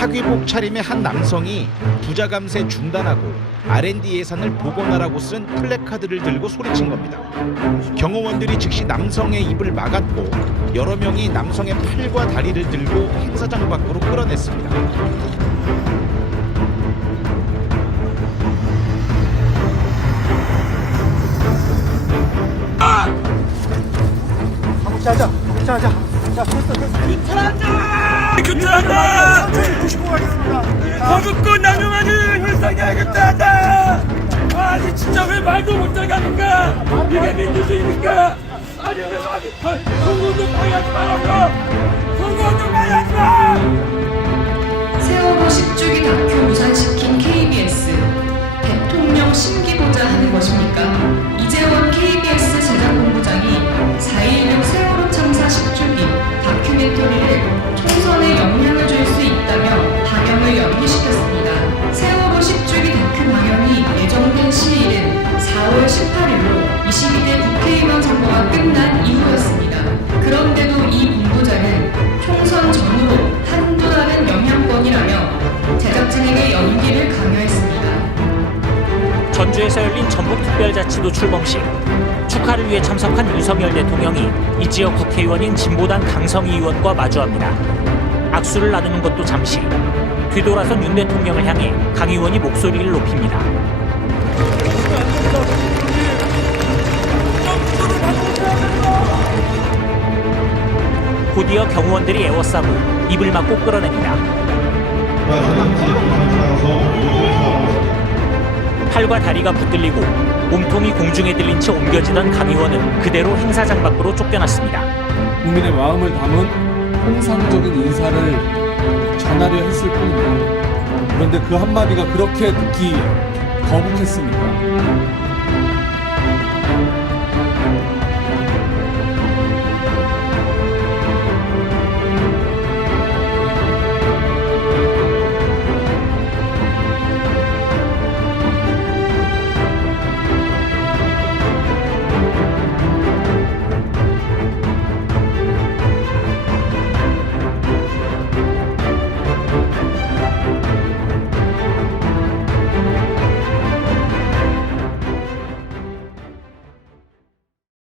사귀복 차림의 한 남성이 부자 감세 중단하고 R&D 예산을 복원하라고 쓴 플래카드를 들고 소리친 겁니다. 경호원들이 즉시 남성의 입을 막았고 여러 명이 남성의 팔과 다리를 들고 행사장 밖으로 끌어냈습니다. 자자 자자 자 됐어 됐어! 보시고 가겠습니다 거국권 남용하는 혈상이야 규탄한다! 아니 진짜 왜 말도 못하게 하는가? 이게 민주주의입니까? 아니 왜 말이 성공도 방해하지 말라고! 성공도 방해하지 마! 세월호 10주기 다큐 무산시킨 KBS 대통령 심기보자 하는 것입니까? 이재원 그런데도 이 본부장은 총선 전후로 한두 달은 영향권이라며 제작진에게 연기를 강요했습니다. 전주에서 열린 전북특별자치도 출범식 축하를 위해 참석한 윤석열 대통령이 이 지역 국회의원인 진보당 강성희 의원과 마주합니다. 악수를 나누는 것도 잠시 뒤돌아선 윤 대통령을 향해 강 의원이 목소리를 높입니다. 곧이어 경호원들이 애워싸고 입을 막고 끌어냅니다. 팔과 다리가 붙들리고 몸통이 공중에 들린 채 옮겨지던 강 의원은 그대로 행사장 밖으로 쫓겨났습니다. 국민의 마음을 담은 통상적인 인사를 전하려 했을 뿐입니다. 그런데 그 한마디가 그렇게 듣기 거북했습니까?